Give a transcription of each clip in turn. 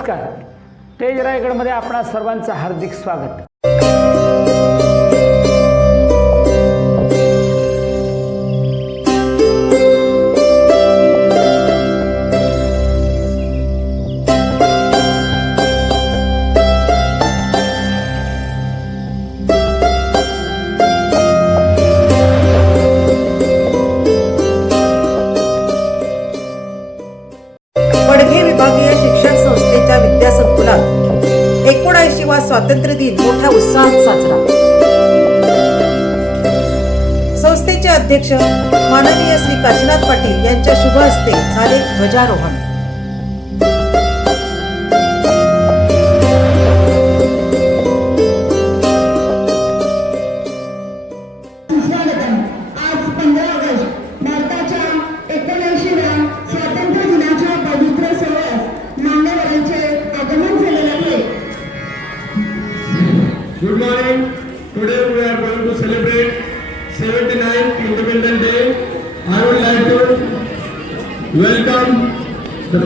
नमस्कार. तेज रायगडमध्ये आपणा सर्वांचं हार्दिक स्वागत. पडघे विभागीय शिक्षण संस्थेच्या विद्यासंकुलात 79वा स्वातंत्र्य दिन मोठ्या उत्साहात साजरा. संस्थेचे अध्यक्ष माननीय श्री काशीनाथ पाटील यांच्या शुभ हस्ते झाले ध्वजारोहण. Good morning. Today we are going to celebrate 79th Independence Day. I would like to welcome the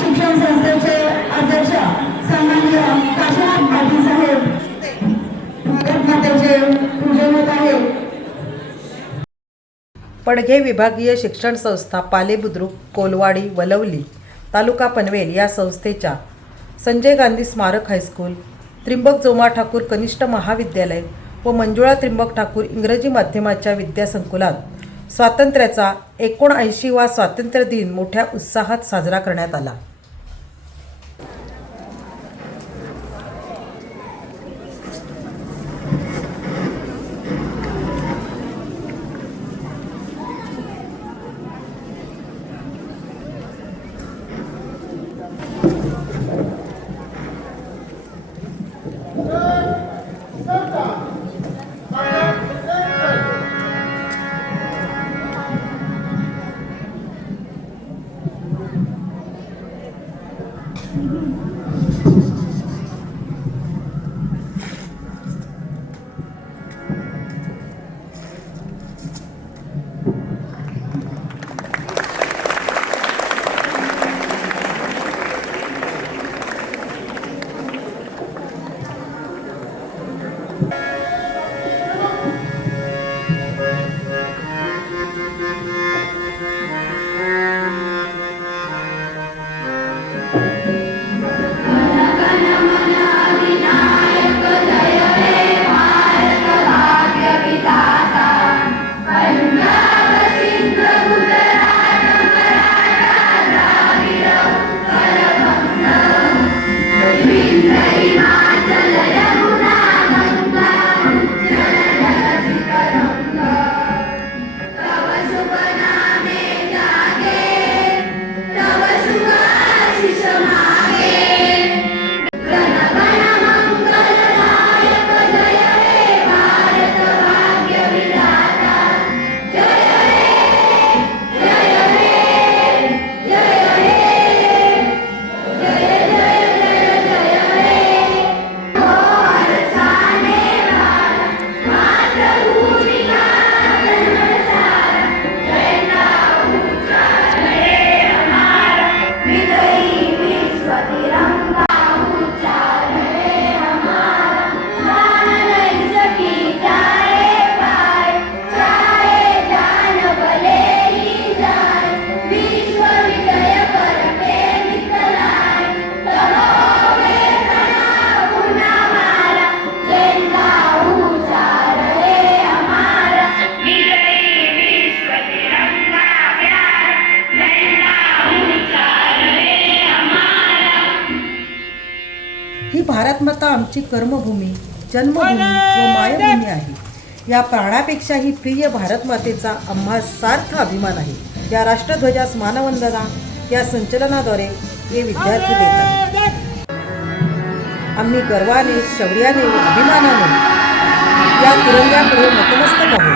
शिक्षण संस्थेचे अध्यक्ष सन्माननीय काशीनाथ पाटील साहेब. भारत मातेचे पूजन होत आहे. पडघे विभागीय शिक्षण संस्था पाले बुद्रुक, कोलवाडी, वलवली, तालुका पनवेल या संस्थेच्या संजय गांधी स्मारक हायस्कूल, त्रिंबक जोमा ठाकूर कनिष्ठ महाविद्यालय व मंजुळा त्रिंबक ठाकूर इंग्रजी माध्यमाच्या विद्यासंकुलात स्वातंत्र्याचा 79वा स्वातंत्र्य दिन मोठ्या उत्साहात साजरा करण्यात आला. ही भारत माता आमची कर्मभूमी, जन्मभूमी व मायभूमी आहे. या प्राणापेक्षाही प्रिय भारत मातेचा आम्हा सार्थ अभिमान आहे. या राष्ट्रध्वजास मानवंदना या संचलनाद्वारे हे विद्यार्थी देतात. आम्ही गर्वाने, शौर्याने व अभिमानाने या तिरंग्यापुढे नतमस्तक आहोत.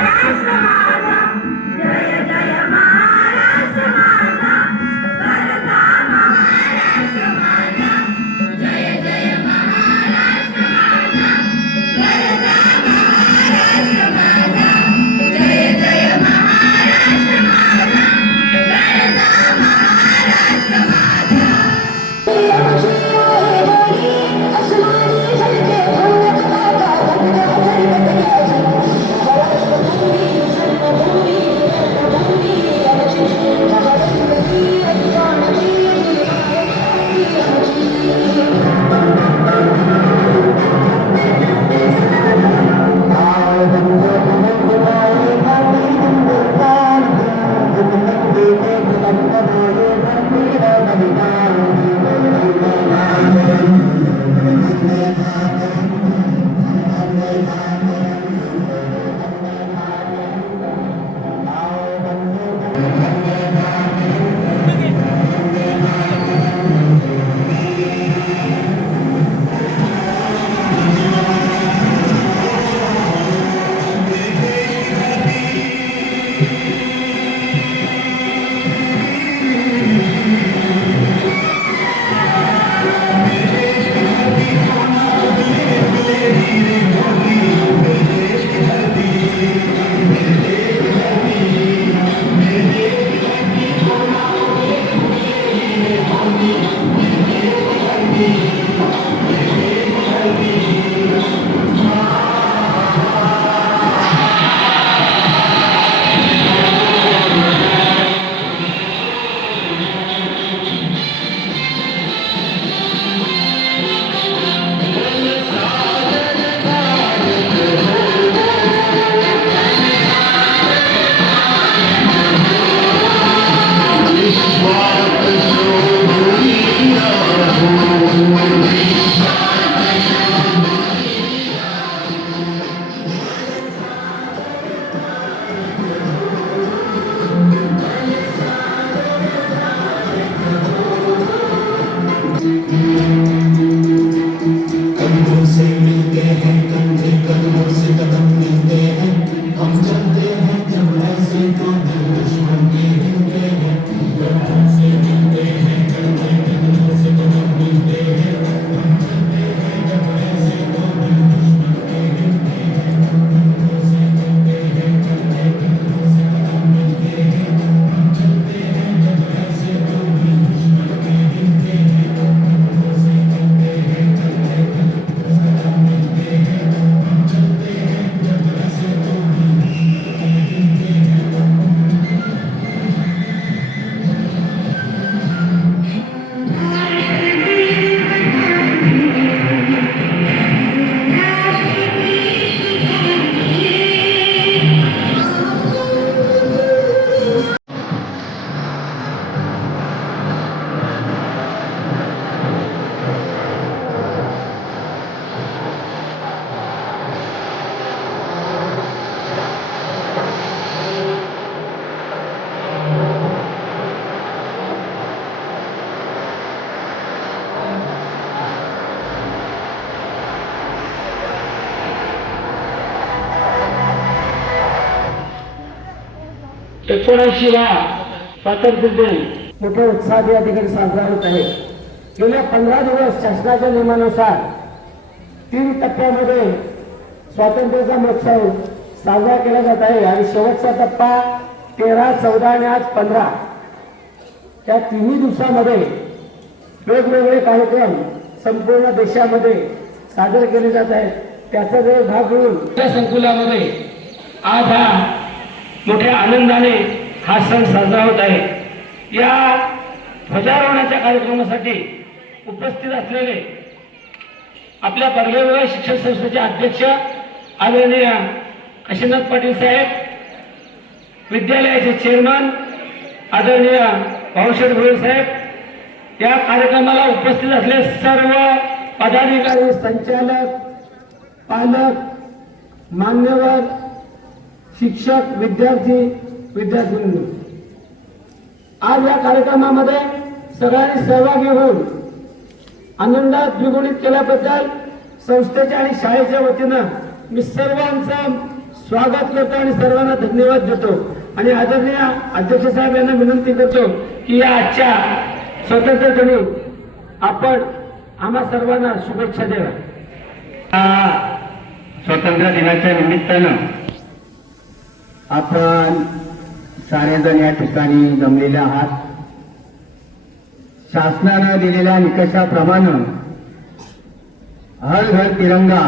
79वा स्वातंत्र्य दिन मोठ्या उत्साहात या ठिकाणी साजरा होत आहे. गेल्या 15 दिवस शासनाच्या नियमानुसार 3 टप्प्यामध्ये स्वातंत्र्याचा महोत्सव साजरा केला जात आहे आणि शेवटचा टप्पा 13, 14 आणि आज 15 या तिन्ही दिवसामध्ये वेगवेगळे कार्यक्रम संपूर्ण देशामध्ये सादर केले जात आहेत. त्याचा जो भाग म्हणून या संकुलामध्ये आज हा मोठ्या आनंदाने हा सण साजरा होत आहे. या ध्वजारोहणाच्या कार्यक्रमासाठी उपस्थित असलेले आपल्या परलेवार शिक्षण संस्थेचे अध्यक्ष आदरणीय काशीनाथ पाटील साहेब, विद्यालयाचे चेअरमन आदरणीय भाऊशेठ भोळे साहेब, या कार्यक्रमाला उपस्थित असलेले सर्व पदाधिकारी, संचालक, पालक, मान्यवर, शिक्षक, विद्यार्थी आज या कार्यक्रमामध्ये सगळ्यांनी सहभागी होऊन आनंदात द्विगुणित केल्याबद्दल संस्थेच्या आणि शाळेच्या वतीनं मी सर्वांचं स्वागत करतो आणि सर्वांना धन्यवाद देतो. आणि आदरणीय अध्यक्ष साहेब यांना विनंती करतो की या आजच्या स्वातंत्र्य दिनी आपण आम्हा सर्वांना शुभेच्छा द्याव्या. स्वातंत्र्य दिनाच्या निमित्तानं आपण सारेजण या ठिकाणी जमलेले आहात. शासनानं दिलेल्या निकषाप्रमाणे हर घर तिरंगा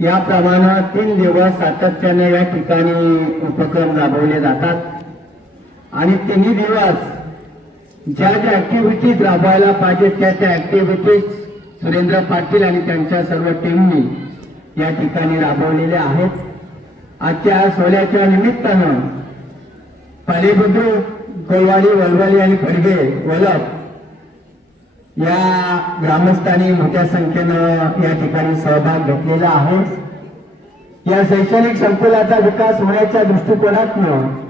याप्रमाणे 3 दिवस सातत्याने या ठिकाणी उपक्रम राबवले जातात आणि 3 दिवस ज्या ज्या ऍक्टिव्हिटीज राबवायला पाहिजे त्या ऍक्टिव्हिटीज सुरेंद्र पाटील आणि त्यांच्या सर्व टीमनी या ठिकाणी राबवलेल्या आहेत. आजच्या सोहळ्याच्या निमित्तानं पालेबुद्रुक, कोलवाडी, वलवाली आणि फडगे, वलप या ग्रामस्थांनी मोठ्या संख्येनं या ठिकाणी सहभाग घेतलेला आहे. या शैक्षणिक संकुलाचा विकास होण्याच्या दृष्टिकोनातनं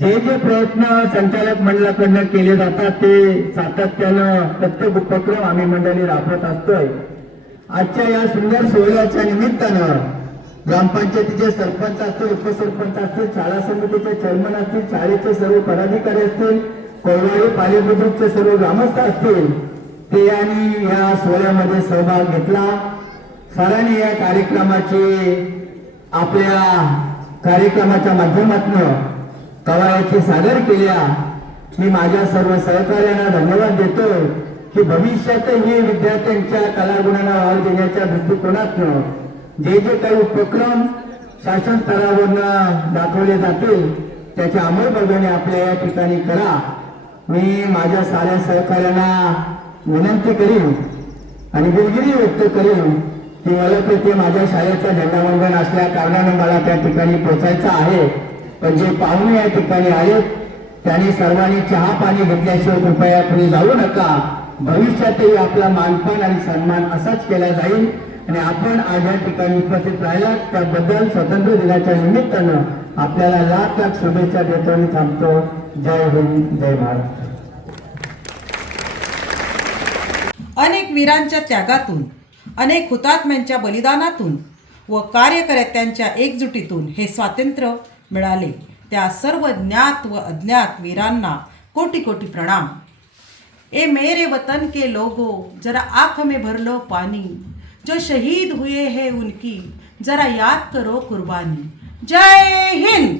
जे जे प्रयत्न संचालक मंडळाकडनं केले जातात ते सातत्यानं प्रत्येक उपक्रम आम्ही मंडळी राबवत असतोय. आजच्या या सुंदर सोहळ्याच्या निमित्तानं ग्रामपंचायतीचे सरपंच असतील, उपसरपंच असतील, शाळा समितीचे चेअरमन असतील, शाळेचे सर्व पदाधिकारी असतील, कोळवाडी पालेबुद्रुकचे सर्व ग्रामस्थ असतील, ते यांनी या सोहळ्यामध्ये सहभाग घेतला. सरांनी या कार्यक्रमाची आपल्या कार्यक्रमाच्या माध्यमातून कवायती सादर केल्या. मी माझ्या सर्व सहकार्यांना धन्यवाद देतो की भविष्यातही विद्यार्थ्यांच्या कलागुणांना वाव देण्याच्या दृष्टिकोनातून जे जे काही उपक्रम शासन स्तरावरनं दाखवले जातील त्याच्या अंमलबजावणी आपल्या या ठिकाणी करा. मी माझ्या साऱ्या सहकार्यांना विनंती करीन आणि दिलगिरी व्यक्त करीन की मला ते माझ्या शाळेचा झेंडावंदन असल्या कारणानं मला त्या ठिकाणी पोचायचं आहे. पण जे पाहुणे या ठिकाणी आहेत त्यांनी सर्वांनी चहा पाणी घेतल्याशिवाय कृपया पुढे जाऊ नका. भविष्यातही आपला मानपान आणि सन्मान असाच केला जाईल आणि आपण आज या ठिकाणी उपस्थित राहिला त्याबद्दल स्वातंत्र्य दिनाच्या निमित्तानं आपल्याला लाख लाख शुभेच्छा देतो आणि थांबतो. जय हिंद, जय महाराष्ट्र. अनेक वीरांच्या त्यागातून, अनेक हुतात्म्यांच्या बलिदानातून व कार्यकर्त्यांच्या एकजुटीतून हे स्वातंत्र्य मिळाले. त्या सर्व ज्ञात व अज्ञात वीरांना कोटी कोटी प्रणाम. ए मेरे वतन के लोगो जरा आँख में भर लो पानी, जो शहीद हुए हैं उनकी जरा याद करो कुर्बानी. जय हिंद.